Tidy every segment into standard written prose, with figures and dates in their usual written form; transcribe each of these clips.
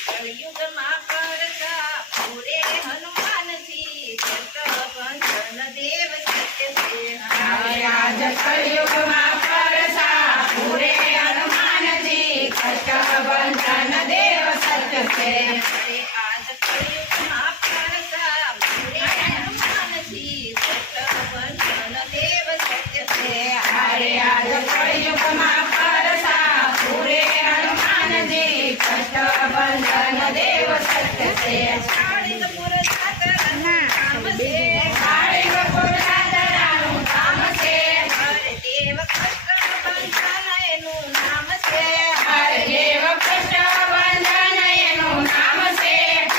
કળિયુગમાં કરતા પૂરે હનુમાનજી કષ્ટભંજન દેવ સત્ય છે આજ કળિયુગમાં પરસા પૂરે હનુમાનજી કષ્ટભંજન દેવ સત્ય છે આજ કળિયુગમાં પરસા પૂરે હનુમાનજી કષ્ટભંજન દેવ સત્ય છે આજ કળિયુગમાં પરસા પૂરે હનુમાનજી કષ્ટભંજન દેવ સત્ય છે કાળિંગપુર જાતરાનું કામ છે કાળિંગપુર જાતરાનું કામ છે હરે દેવ કષ્ટભંજન એનું નામ છે હરે દેવ કષ્ટભંજન એનું નામ છે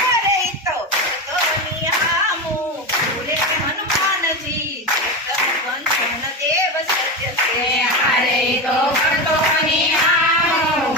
અરે તો ભક્તોની હામું પૂરે હનુમાનજી કષ્ટભંજન દેવ સત્ય છે હરે તો ભક્તોની આમ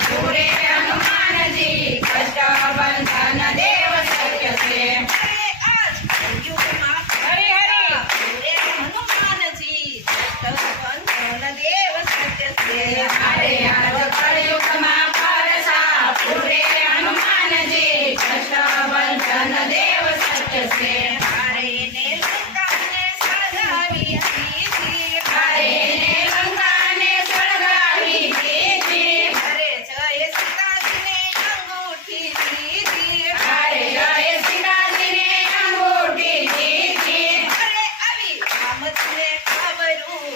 પૂરે હનુમાનજી કષ્ટભંજન દેવ સત્ય છે અરે આજ કળિયુગમાં હરે હરે પૂરે હનુમાનજી કષ્ટભંજન દેવ સત્ય છે હરે આજ કળિયુગમાં પરસા પૂરે હનુમાનજી કષ્ટભંજન દેવ સત્ય છે હરે ને લંકાને સળગાવી દીધી હરે ને લંકાને સળગાવી દીધી હરે જય સીતાજીને અંગૂઠી દીધી હરે જય સીતાજીને અંગૂઠી દીધી અરે આવી રામજીને ખબરું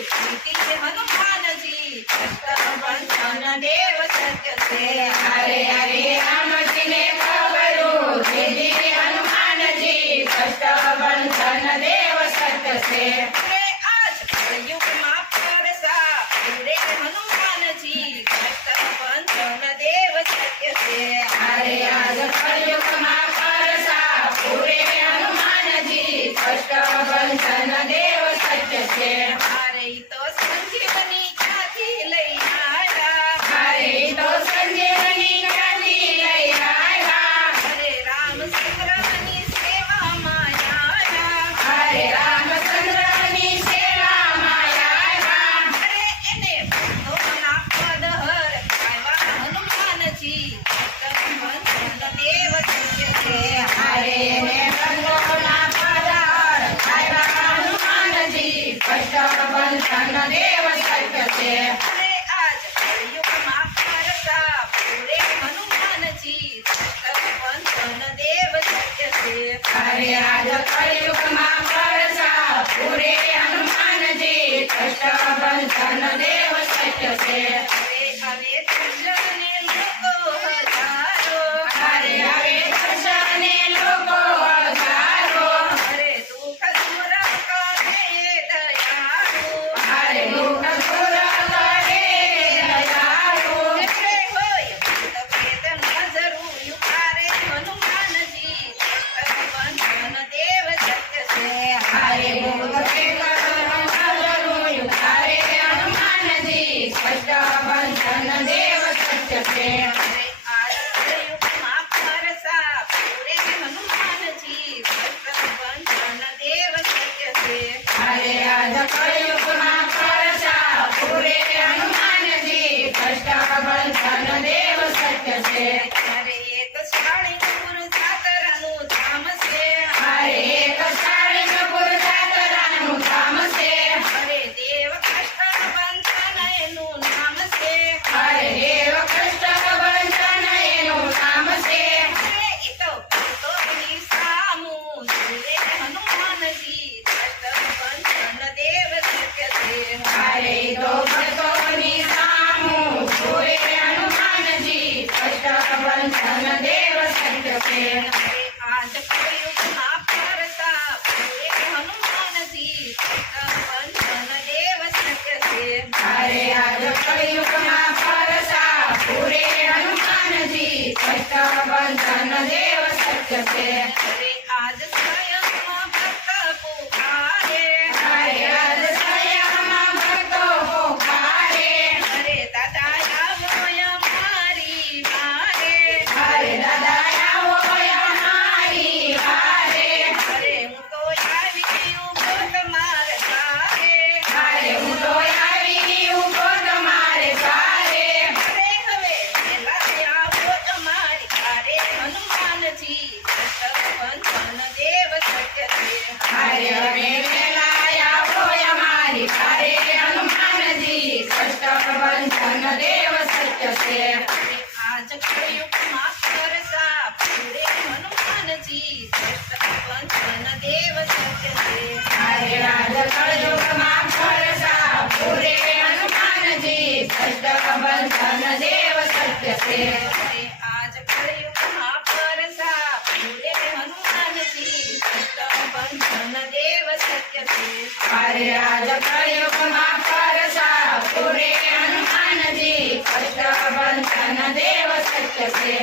દીધી હનુમાનજી કષ્ટભંજન દેવ સત્ય છે હરે હરે રામજીને ખબરું દીધી હનુમાનજી કષ્ટભંજન દેવ સત્ય છે અરે આજ કળિયુગમાં પરસા પૂરે હનુમાનજી કષ્ટભંજન દેવ સત્ય છે હરે આજ કળિયુગમાં પરસા પૂરે હનુમાનજી કષ્ટભંજન દેવ સત્ય છે અરે તો સંજીવની ક્યાંથી લઈ આવ્યા હરે તો સંજીવની ક્યાંથી લઈ આવ્યા હરે રામચંદ્રની સેવામાં આવ્યા હરે રામચંદ્રની સેવામાં આવ્યા અરે એને ભક્તોના પદહર આવ્યા હનુમાનજી કષ્ટભંજન દેવ સત્ય છે હરે ને ભગવાના પધાર આવ્યા હનુમાનજી કષ્ટભંજન દેવ સત્ય છે અરે આજ કળિયુગમાં પરસા પૂરે હનુમાનજી કષ્ટભંજન દેવ સત્ય છે હરે આજ કળિયુગમાં પરસા પૂરે હનુમાનજી કષ્ટભંજન દેવ સત્ય છે હરે હવે દર્શને લોકો હજારો હરે હવે દર્શને લોકો હજારો હરે દુઃખ દૂર કરે દયાળુ હરે દુઃખ દૂર કરે દયાળુ એટલે હોય ભેદ નજરું યુકારે હનુમાનજી કષ્ટભંજન દેવ સત્ય છે હરે ભૂત હરે હનુમાનજી કષ્ટભંજન દેવ સત્ય છે હરે આજ કળિયુગમાં પરસા પૂરે હનુમાનજી કષ્ટભંજન દેવ સત્ય છે હરે આજ કળિયુગમાં પરસા પૂરે હનુમાનજી કષ્ટભંજન દેવ સત્ય છે હરે એક શાળીપુર જાતરાનું ધામ છે હરે એક કાળિંગપુર જાતરાનું ધામ છે હરે દેવ કષ્ટભંજન એનું નામ છે હરે દેવ કષ્ટભંજન એનું નામ છે અરે ઈ તો ભક્તોની સામું જુએ હનુમાનજી કષ્ટભંજન દેવ સત્ય છે હરે તો ભક્તોની સામું જોએ હનુમાનજી કષ્ટભંજન દેવ સત્ય છે હરે આજ કળિયુગમાં પરસા પૂરે હનુમાનજી કષ્ટભંજન દેવ સત્ય છે હરે આજ કળિયુગમાં પરસા પૂરે હનુમાનજી કષ્ટભંજન દેવ સત્ય છે હરે આજ સ્વયંમાં ભક્ત પુકારે હરે આજ સ્વયંમાં ભક્તો પોકારે હરે દાદા આવો અમારી વારે હરે દાદા આવો અમારી વારે હરે હું તો આવી ઉભો તમાર સારે હરે હું તો આવી ઉભો તમારે સારે હરે હવે વેલા આવો તમારી હારે હનુમાન હનુમાનજી કષ્ટભંજન દેવ સત્ય છે. હરે હરે વેલા આવો અમારી પારે હનુમાનજી કષ્ટભંજન દેવ સત્ય છે. આજ કળયુગમાં કરતા પૂરે હનુમાનજી કષ્ટભંજન દેવ સત્ય છે. હરે રાજ કળયુગમાં ભરસા પૂરે હનુમાનજી કષ્ટભંજન દેવ સત્ય છે. આજ કળયુગમાં પરસા પૂરે હનુમાનજી કષ્ટભંજન દેવ સત્ય છે. હરે રાજ કળયુગમાં ભરસા પૂરે હનુમાનજી કષ્ટભંજન દેવ સત્ય છે.